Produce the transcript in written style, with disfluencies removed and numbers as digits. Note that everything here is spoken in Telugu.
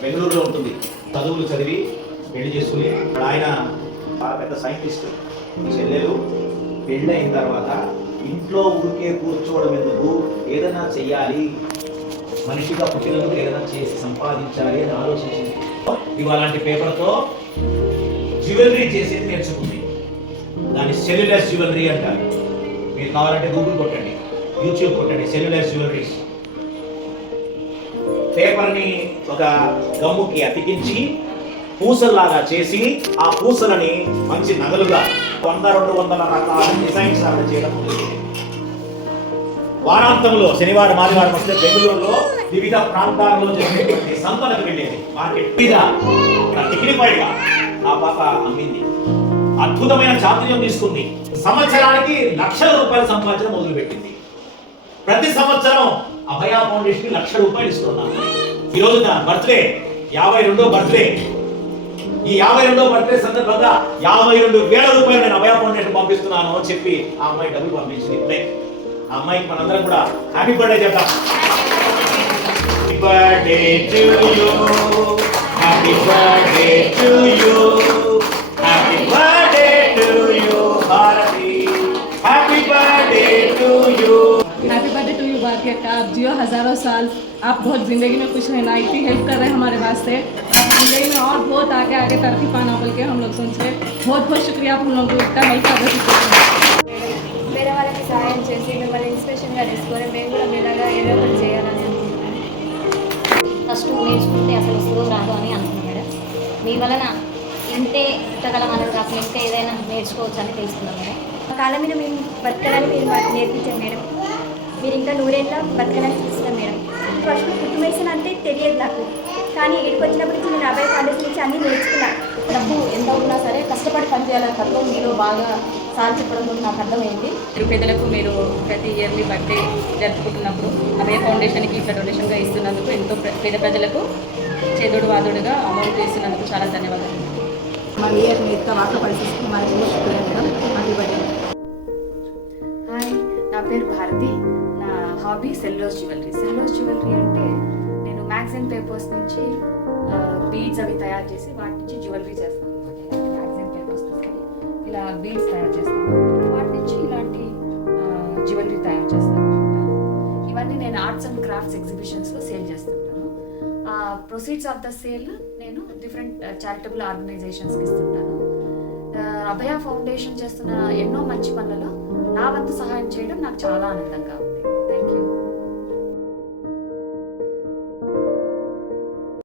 బెంగళూరులో ఉంటుంది. చదువులు చదివి పెళ్లి చేసుకుని ఆయన చాలా పెద్ద సైంటిస్ట్. చెల్లెలు పెళ్ళైన తర్వాత ఇంట్లో ఊరికే కూర్చోవడం ఎందుకు, ఏదైనా చెయ్యాలి, మనిషిగా పుట్టినందుకు ఏదైనా చేసి సంపాదించాలి అని ఆలోచించింది. ఇవాళంటి పేపర్తో జ్యువెలరీ చేసేది నేర్చుకుంది. దాన్ని సెల్యులర్ జ్యువెలరీ అంటారు. మీరు కావాలంటే గూగుల్ కొట్టండి, యూట్యూబ్ కొట్టండి, సెల్యులర్ జ్యువెలరీస్. పేపర్ని ఒక గమ్ముకి అతికించి పూసల్లాగా చేసి ఆ పూసలని మంచి నగలుగా 100-200 రకాల డిజైన్స్ చేయడం. వారాంతంలో శనివారం ఆదివారం వస్తే బెంగళూరులో వివిధ ప్రాంతాల్లో జరిగేటువంటి సంతలకు వెళ్ళేది. మార్కెట్ మీద టిగ్నిఫైడ్గా ఆ పాప అమ్మింది. అద్భుతమైన చాతుర్యం తీసుకుంది. సంవత్సరానికి లక్షల రూపాయలు సంపాదించడం మొదలుపెట్టింది. ప్రతి సంవత్సరం అభయ ఫౌండేషన్ ₹1,00,000 ఇస్తున్నాను. ఈ రోజు నా బర్త్డే, 52వ బర్త్డే. ఈ 52వ బర్త్డే సందర్భంగా ₹52,000 నేను అభయ ఫౌండేషన్ పంపిస్తున్నాను అని చెప్పి ఆ అమ్మాయి డబ్బులు పంపించింది. ఇప్పుడే ఆ అమ్మాయికి మనందరం కూడా హ్యాపీ బర్త్డే చెప్తాం. Happy birthday to you, happy birthday to you, happy birthday to you Bharathi, happy birthday to you. Happy birthday to you Bharati अक्का, आप जियो हज़ारों साल। आप बहुत ज़िंदगी में खुश रहना, इतनी हेल्प कर रहे हैं हमारे वास्ते। आप ज़िंदगी में और बहुत आगे आगे तरक्की पाना बोल के हम लोग सोच रहे। बहुत बहुत शुक्रिया आप हम लोग को इतना हेल्प कर रहे। వేరే వాళ్ళకి సహాయం చేసి మిమ్మల్ని ఇన్స్పిరేషన్గా తీసుకొని మేము కూడా మీలాగా ఏదో ఒకటి చేయాలని అనుకుంటున్నాను. ఫస్ట్ నేర్చుకుంటే అసలు వస్తుందో రాదో అని అనుకున్నాను మేడం. మీ వలన ఇంతే పుట్టగలం అనేది కాకుండా ఇంకా ఏదైనా నేర్చుకోవచ్చు అని తెలుసుకున్నాం మేడం. కాళ్ళ మీద మేము బతకడానికి మీరు మాకు నేర్పించారు మేడం. మీరు ఇంకా 100 ఏళ్ళ బతకడానికి చూస్తున్నాం మేడం. ఫస్ట్ కుట్టు మెడిసిన్ అంటే తెలియదు నాకు, కానీ ఇక్కడికి వచ్చినప్పటికీ నేను అభయ ఫౌండేషన్ నుంచి అన్నీ నేర్చుకున్నాను. డబ్బు ఎంత ఉన్నా సరే కష్టపడి పనిచేయాలనే తత్వం మీరు బాగా సార్ చెప్పడం నాకు అర్థమైంది. నిరుపేదలకు మీరు ప్రతి ఇయర్లీ బర్త్డే జరుపుకుంటున్నప్పుడు అభయ ఫౌండేషన్కి ఇట్లా డొనేషన్గా ఇస్తున్నందుకు, ఎంతో పేద ప్రజలకు చేదోడు వాదోడుగా అమౌంట్ ఇస్తున్నందుకు చాలా ధన్యవాదాలు. हमारे ये अमेरिका वाक़ा परिस्थिति हमारे बहुत शुक्रिया मैडम. Happy birthday. హాయ్, నా పేరు భారతి. నా hobby cellulose jewellery. Cellulose jewellery అంటే నేను మ్యాగజైన్ పేపర్స్ నుంచి బీడ్స్ అవి తయారు చేసి వాటి నుంచి జ్యువెలరీ చేస్తాను అనమాట. మ్యాగజైన్ పేపర్స్ తీసుకొని ఇలా బీడ్స్ తయారు చేస్తాను, వాటి నుంచి ఇలాంటి జ్యువెలరీ తయారు చేస్తాను అనమాట. ఇవన్నీ నేను ఆర్ట్స్ అండ్ క్రాఫ్ట్స్ ఎగ్జిబిషన్స్లో సేల్ చేస్తుంటాను. ప్రొసీడ్స్ ఆఫ్ ద సేల్ నేను డిఫరెంట్ చారిటబుల్ ఆర్గనైజేషన్స్కి ఇస్తుంటాను. అభయ ఫౌండేషన్ చేస్తున్న ఎన్నో మంచి పనులలో నా వంతు సహాయం చేయడం నాకు చాలా ఆనందంగా ఉంది.